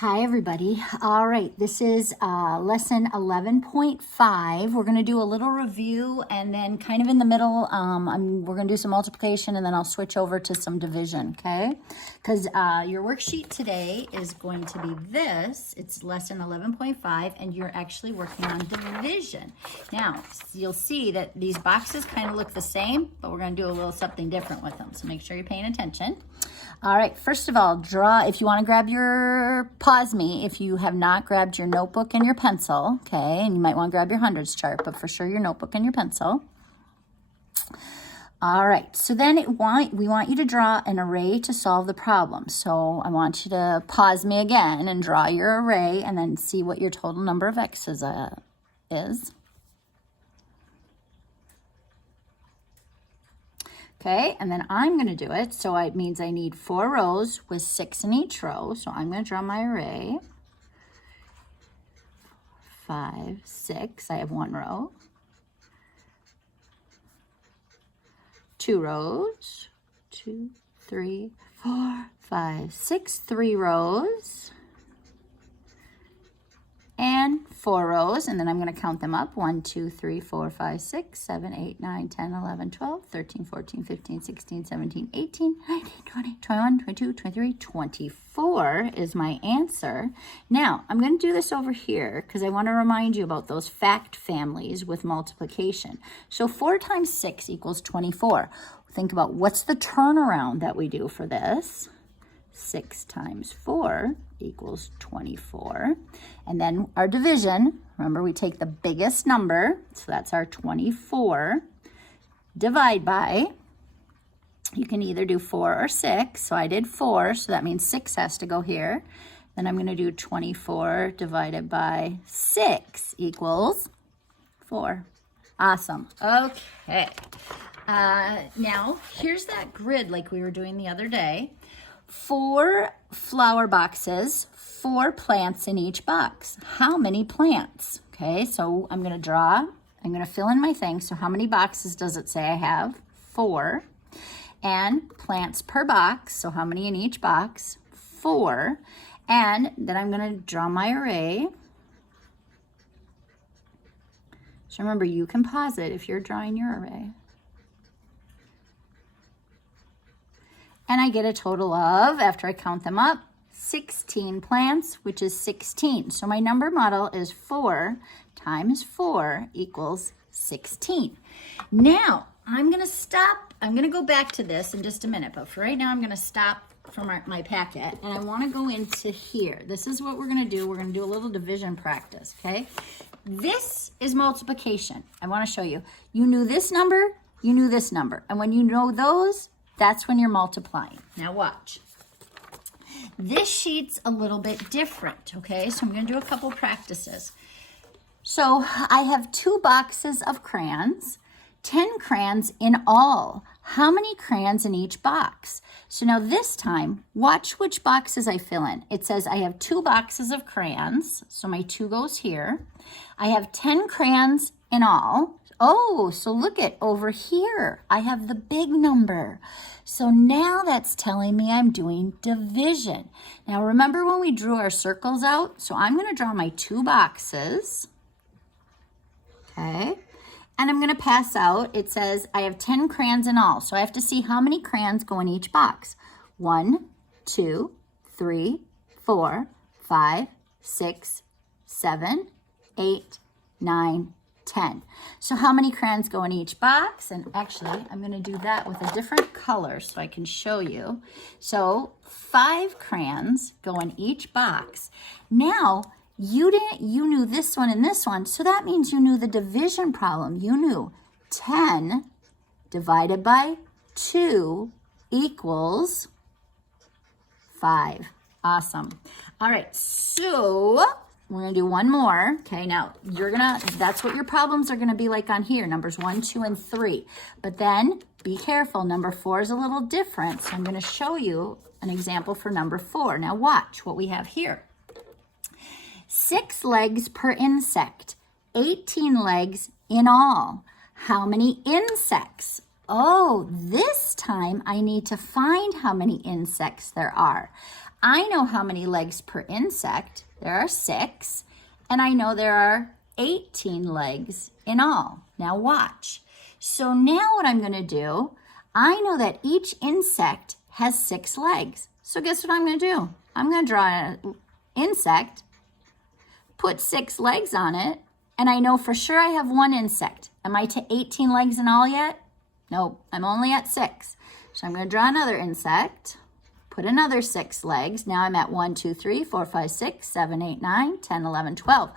Hi everybody. All right, this is lesson 11.5. We're going to do a little review and then kind of in the middle, we're going to do some multiplication and then I'll switch over to some division, okay? Because your worksheet today is going to be this. It's lesson 11.5 and you're actually working on division. Now, you'll see that these boxes kind of look the same, but we're going to do a little something different with them. So make sure you're paying attention. All right, first of all, draw, if you want to grab pause me if you have not grabbed your notebook and your pencil, okay? And you might want to grab your hundreds chart, but for sure your notebook and your pencil. All right, so then we want you to draw an array to solve the problem. So I want you to pause me again and draw your array and then see what your total number of x's is. Okay, and then I'm going to do it. So it means I need 4 rows with 6 in each row. So I'm going to draw my array. 5, 6. I have 1 row. 2 rows. 2, 3, 4, 5, 6. 3 rows. And 4 rows, and then I'm going to count them up. 1, 2, 3, 4, 5, 6, 7, 8, 9, 10, 11, 12, 13, 14, 15, 16, 17, 18, 19, 20, 21, 22, 23, 24 is my answer. Now, I'm going to do this over here because I want to remind you about those fact families with multiplication. So 4 times 6 equals 24. Think about what's the turnaround that we do for this. 6 times 4 equals 24. And then our division, remember we take the biggest number, so that's our 24, divide by, you can either do 4 or 6, so I did 4, so that means 6 has to go here. Then I'm going to do 24 divided by 6 equals 4. Awesome. Okay. Now, here's that grid like we were doing the other day. 4 flower boxes, 4 plants in each box. How many plants? Okay, so I'm going to fill in my thing. So how many boxes does it say I have? 4. And plants per box, so how many in each box? 4. And then I'm going to draw my array. So remember, you can pause it if you're drawing your array. And I get a total of, after I count them up, 16 plants, which is 16. So my number model is 4 times 4 equals 16. Now, I'm going to stop. I'm going to go back to this in just a minute. But for right now, I'm going to stop from my packet. And I want to go into here. This is what we're going to do. We're going to do a little division practice, okay? This is multiplication. I want to show you. You knew this number. You knew this number. And when you know those, that's when you're multiplying. Now watch. This sheet's a little bit different, okay? So I'm going to do a couple practices. So I have 2 boxes of crayons, 10 crayons in all. How many crayons in each box? So now this time, watch which boxes I fill in. It says I have 2 boxes of crayons, so my 2 goes here. I have 10 crayons in all. Oh, so look at over here. I have the big number. So now that's telling me I'm doing division. Now remember when we drew our circles out? So I'm going to draw my 2 boxes. Okay. And I'm going to pass out. It says I have 10 crayons in all. So I have to see how many crayons go in each box. 1, 2, 3, 4, 5, 6, 7, 8, 9, 10. So how many crayons go in each box? And actually, I'm going to do that with a different color so I can show you. So 5 crayons go in each box. Now, you knew this one and this one, so that means you knew the division problem. You knew 10 divided by 2 equals 5. Awesome. All right, so we're going to do one more. Okay, now that's what your problems are going to be like on here, numbers 1, 2, and 3. But then be careful, number 4 is a little different. So I'm going to show you an example for number 4. Now watch what we have here. 6 legs per insect, 18 legs in all. How many insects? Oh, this time I need to find how many insects there are. I know how many legs per insect. There are 6. And I know there are 18 legs in all. Now watch. So now what I'm going to do, I know that each insect has 6 legs. So guess what I'm going to do? I'm going to draw an insect, put 6 legs on it, and I know for sure I have 1 insect. Am I to 18 legs in all yet? Nope, I'm only at 6. So I'm going to draw another insect, put another 6 legs. Now I'm at 1, 2, 3, 4, 5, 6, 7, 8, 9, 10, 11, 12.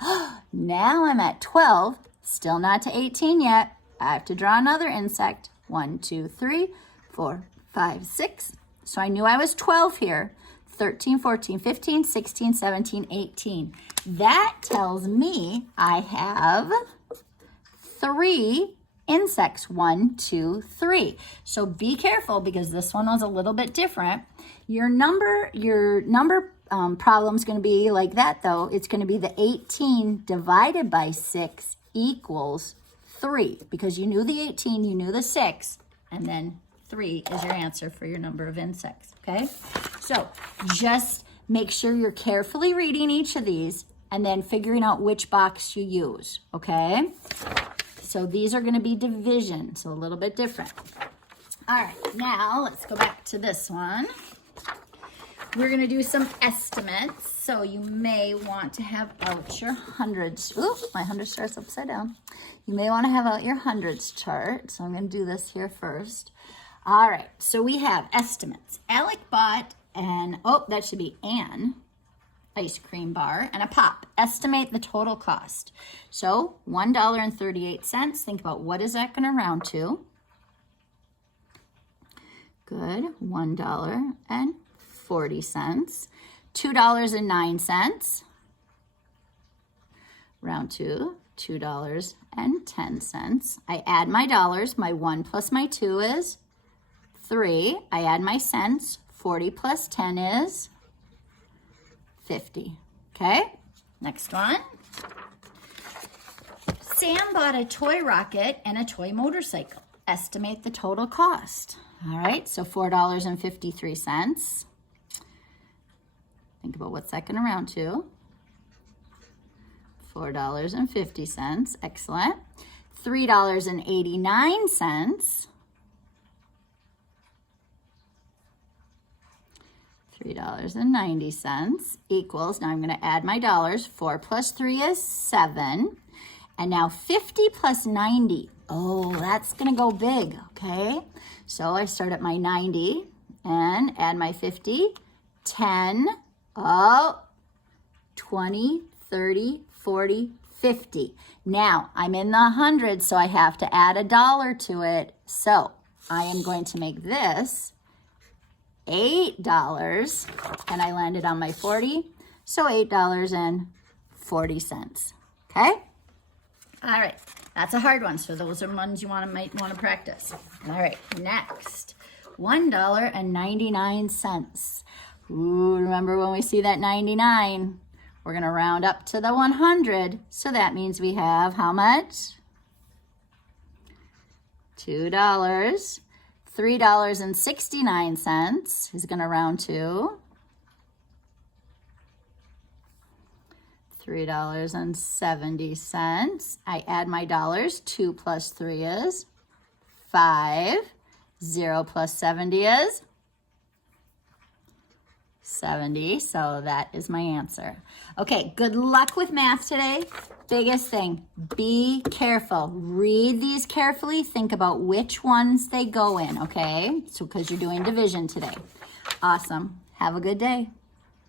Now I'm at 12, still not to 18 yet. I have to draw another insect. 1, 2, 3, 4, 5, 6. So I knew I was 12 here. 13, 14, 15, 16, 17, 18. That tells me I have 3 insects. 1, 2, 3. So be careful because this one was a little bit different. Your number problem is going to be like that though. It's going to be the 18 divided by 6 equals 3 because you knew the 18, you knew the 6, and then 3 is your answer for your number of insects, okay? So just make sure you're carefully reading each of these and then figuring out which box you use, okay? So these are gonna be division, so a little bit different. All right, now let's go back to this one. We're gonna do some estimates. So you may want to have out your hundreds. Ooh, my 100 starts upside down. You may wanna have out your hundreds chart. So I'm gonna do this here first. All right, so we have estimates. Alec bought that should be an ice cream bar and a pop. Estimate the total cost. So $1.38. Think about what is that gonna round to? Good, $1.40. $2.09. Round to $2.10. I add my dollars. My 1 plus my 2 is 3. I add my cents. 40 plus 10 is 50. Okay, next one. Sam bought a toy rocket and a toy motorcycle. Estimate the total cost. All right, so $4.53. Think about what's that going to round to. $4.50. Excellent. $3.89. $3.90 equals, now I'm going to add my dollars. 4 plus 3 is 7. And now 50 plus 90. Oh, that's going to go big, okay? So I start at my 90 and add my 50. 10, 20, 30, 40, 50. Now, I'm in the hundreds, so I have to add a dollar to it. So I am going to make this $8, and I landed on my 40, so $8.40. Okay? All right, that's a hard one, so those are ones you might want to practice. All right, next, $1.99. Ooh, remember when we see that 99, we're going to round up to the 100, so that means we have how much? $2. $3.69 is going to round to $3.70. I add my dollars. 2 plus 3 is 5. 0 plus 70 is 70. So that is my answer. Okay, good luck with math today. Biggest thing, be careful. Read these carefully. Think about which ones they go in, okay? So because you're doing division today. Awesome. Have a good day.